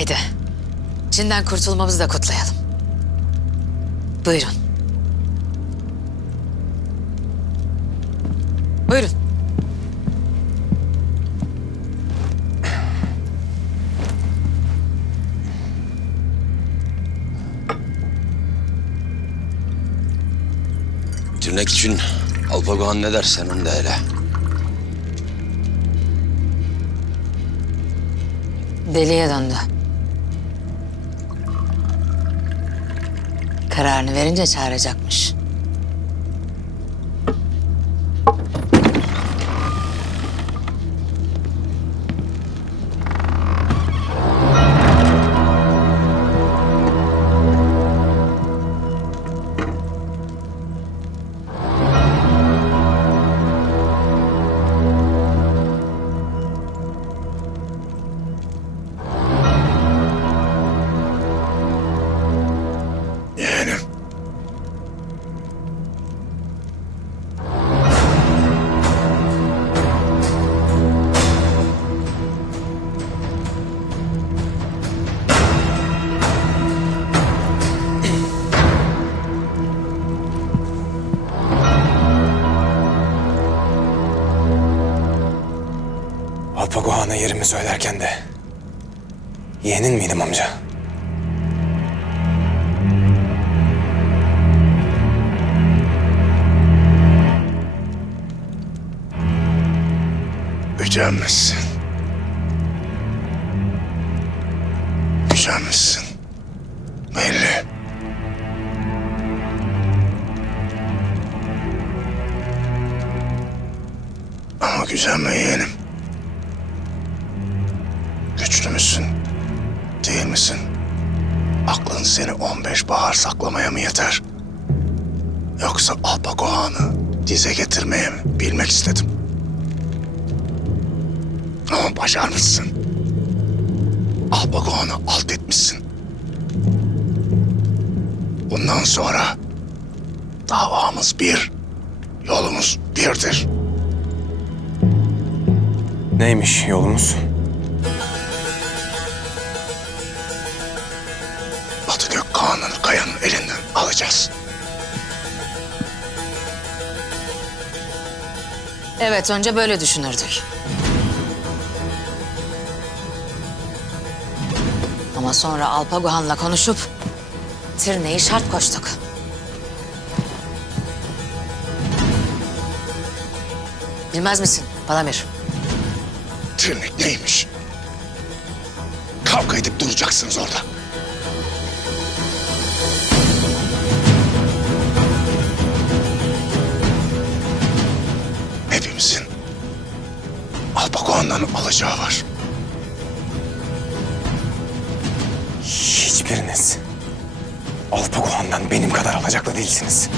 Haydi. Çin'den kurtulmamızı da kutlayalım. Buyurun. Buyurun. Tırnak için Alpagohan ne dersen onu da hele. Deliye döndü. Kararını verince çağıracakmış. Alpagohan'a yerimi söylerken de yeğenin miydim amca? Gücenmişsin. Gücenmişsin. Belli. Ama gücenme yeğenim. Güçlü müsün? Değil misin? Aklın seni 15 bahar saklamaya mı yeter? Yoksa Alpagohan'ı dize getirmeye mi? Bilmek istedim. Ama başarmışsın. Alpagohan'ı alt etmişsin. Bundan sonra davamız bir, yolumuz birdir. Neymiş yolumuz? Gökkan'ın kayanın elinden alacağız. Evet, önce böyle düşünürdük. Ama sonra Alpaguhan'la konuşup Tirne'yi şart koştuk. Bilmez misin Palamir? Tırnak neymiş? Kavga edip duracaksınız orada. Hepimizin Alpagohan'dan alacağı var. Hiçbiriniz Alpagohan'dan benim kadar alacaklı değilsiniz.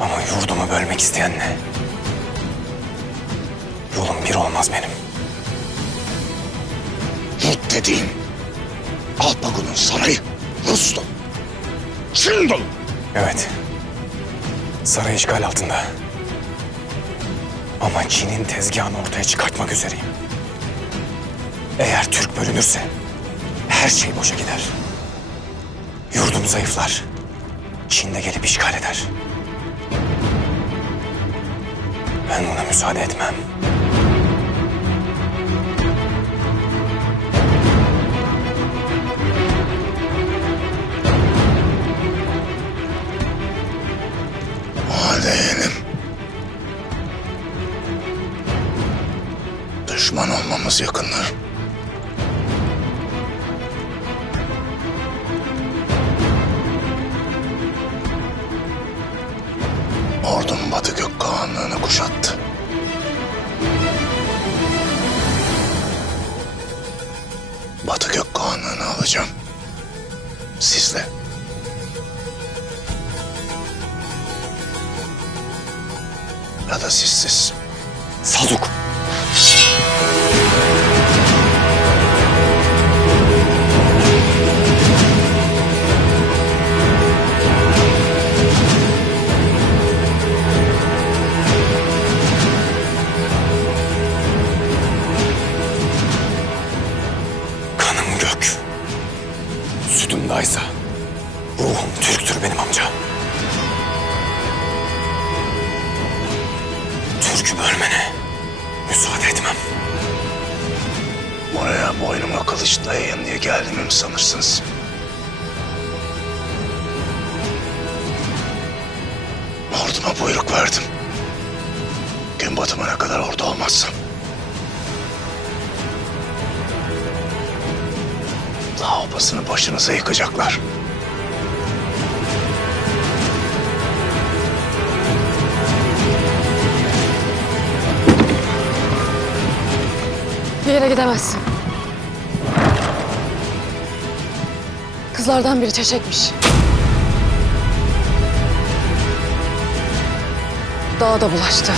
Ama yurdumu bölmek isteyenle yolum bir olmaz benim. Yurt dediğin Alpago'nun sarayı Rus dolu. Çin. Evet. Saray işgal altında. Ama Çin'in tezgahını ortaya çıkartmak üzereyim. Eğer Türk bölünürse her şey boşa gider. Yurdum zayıflar. Çin de gelip işgal eder. Ben buna müsaade etmem. Düşman olmamız yakındır. Ordum Batı Gökkağanlığını kuşattı. Batı Gökkağanlığını alacağım. Sizle. Ya da sizsiz. Kanım gök. Sütüm daysa. Ruhum Türk'tür benim amca. Türk'ü bölmene müsaade etmem. Oraya boynuma kılıç dayayın diye geldiğimi mi sanırsınız? Orduma buyruk verdim. Gün batımına kadar orada olmazsam. Dağ obasını başınıza yıkacaklar. Yere gidemezsin. Kızlardan biri çeşekmiş. Dağa da bulaştı.